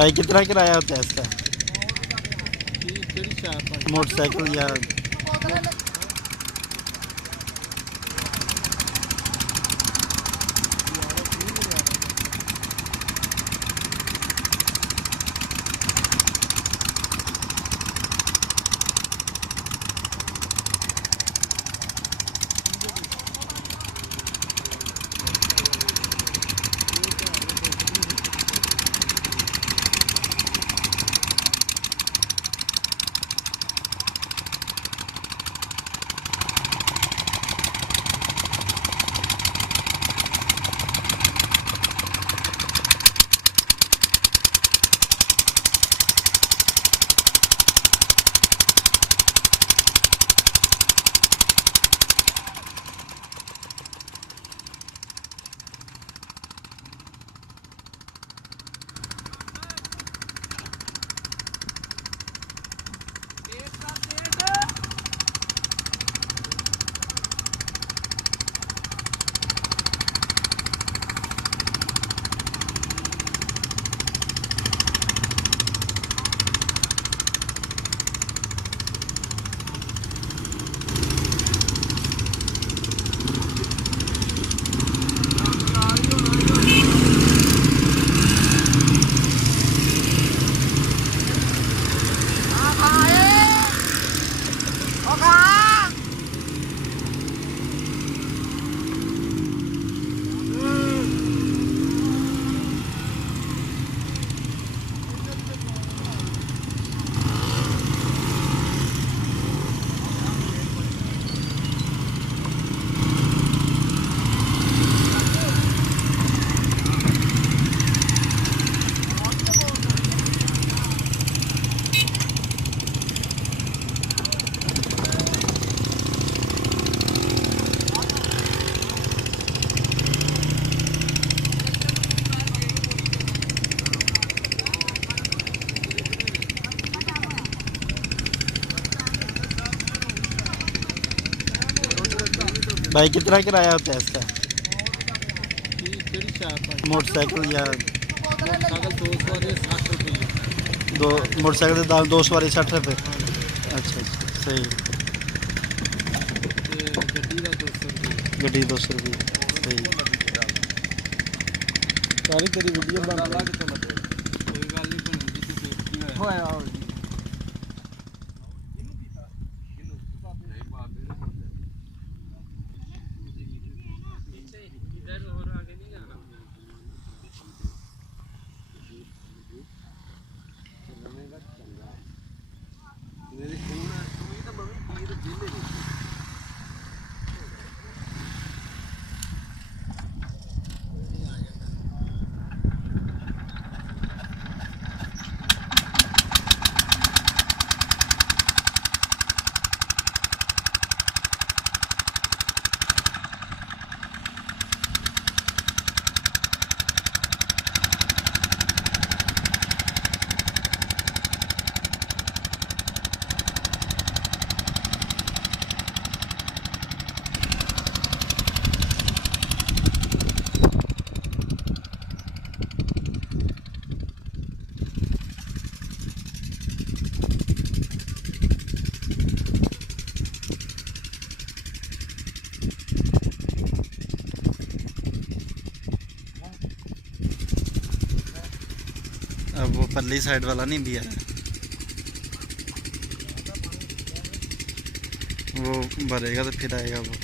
भाई कितना किराया होता है इसका? मोटरसाइकिल या भाई कितना किराया होता है इसका? मोटरसाइकिल या दो मोटरसाइकिल के दाम 2 सवारी 60 रुपये। अच्छा सही। गड्डी 200 रुपये सही। सारी तेरी वीडियो बना ला के कोई गल नहीं बनती होया अब वो परली साइड वाला नहीं भी है, वो भरेगा तो फिर आएगा वो।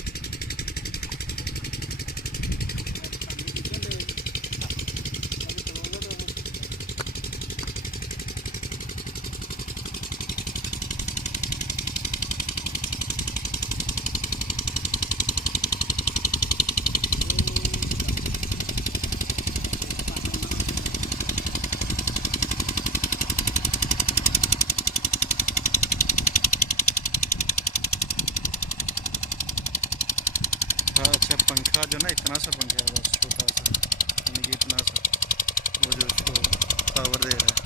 अच्छा पंखा जो ना इतना सा पंखा है बस छोटा सा, यानी कि इतना सा वो जो उसको पावर दे रहा है।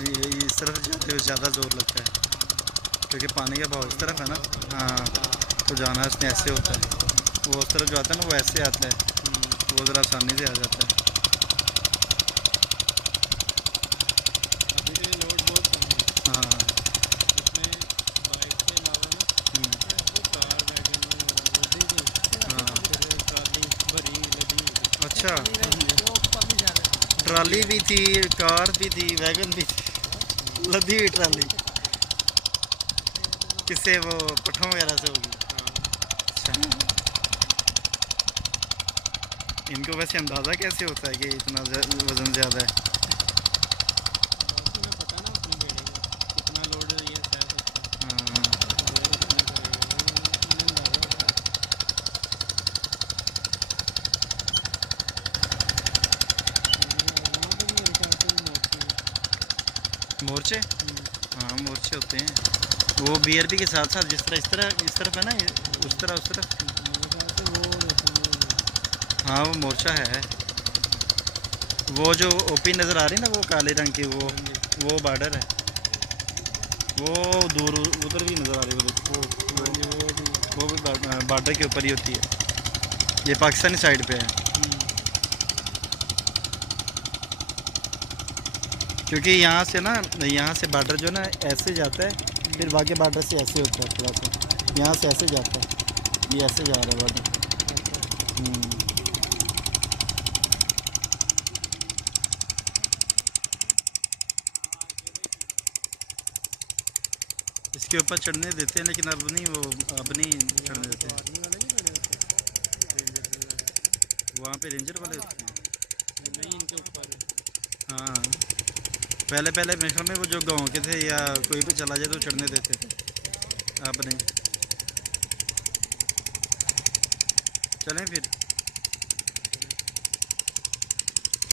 इस तरफ जाते हुए ज़्यादा ज़ोर लगता है, क्योंकि पानी का भाव इस तरफ है ना। हाँ, तो जाना इसमें ऐसे होता है। वो उस तरफ जो आता है ना वो ऐसे आता है, वो ज़रा आसानी से आ जाता है। अभी तो ये लोड बहुत कम है। हाँ। इसमें बाइक के अलावा ना वो कार वैगन लोडिंग थी, हाँ। फिर ट्राली भरी लदी हुई थी। अच्छा, हाँ ट्राली भी थी, कार भी थी, वैगन भी थी, लदी हुई ट्राली। किससे, वो पट्ठों वगैरह से होगी। अच्छा, इनको वैसे अंदाज़ा कैसे होता है कि इतना वज़न ज़्यादा है? बस उन्हें पता ना अपनी गाड़ी का कितना लोड ये सह सकता है, हाँ। जोर कितना करेगा, उन्हें अंदाज़ा होता है। वहाँ पे भी मेरे ख्याल से वो मोड़ते हैं। मोर्चे। हम्म, हाँ, मोर्चे होते हैं। वो बीआरबी के साथ साथ जिस तरह इस तरफ है ना, ये उस तरह उस तरफ। मेरे ख्याल से वो देखो वो हाँ, वो मोर्चा है। वो जो ओपी नज़र आ रही है ना, वो काले रंग की, हाँ जी। वो बॉर्डर है। वो दूर उधर भी नज़र आ रही है, वो देखो, हाँ जी वो भी। वो भी बॉर्डर के ऊपर ही होती है। ये पाकिस्तानी साइड पे है, क्योंकि यहाँ से ना, यहाँ से बॉर्डर जो ना ऐसे जाता है, फिर बाकी बॉर्डर से ऐसे होता है थोड़ा सा, यहाँ से ऐसे जाता है, ये ऐसे जा रहा है बॉर्डर। अच्छा। इसके ऊपर चढ़ने देते हैं, लेकिन अब नहीं, वो अब नहीं यहाँ चढ़ने पे देते तो हैं। आर्मी वाले नहीं खड़े होते, रेंजर्स वगैरह। वहाँ पे रेंजर वाले होते हैं। ये नहीं इनके ऊपर है। हाँ, पहले पहले मेरे ख्याल में वो जो गाँव के थे या कोई भी चला जाए तो चढ़ने देते थे, अब नहीं। चलें फिर।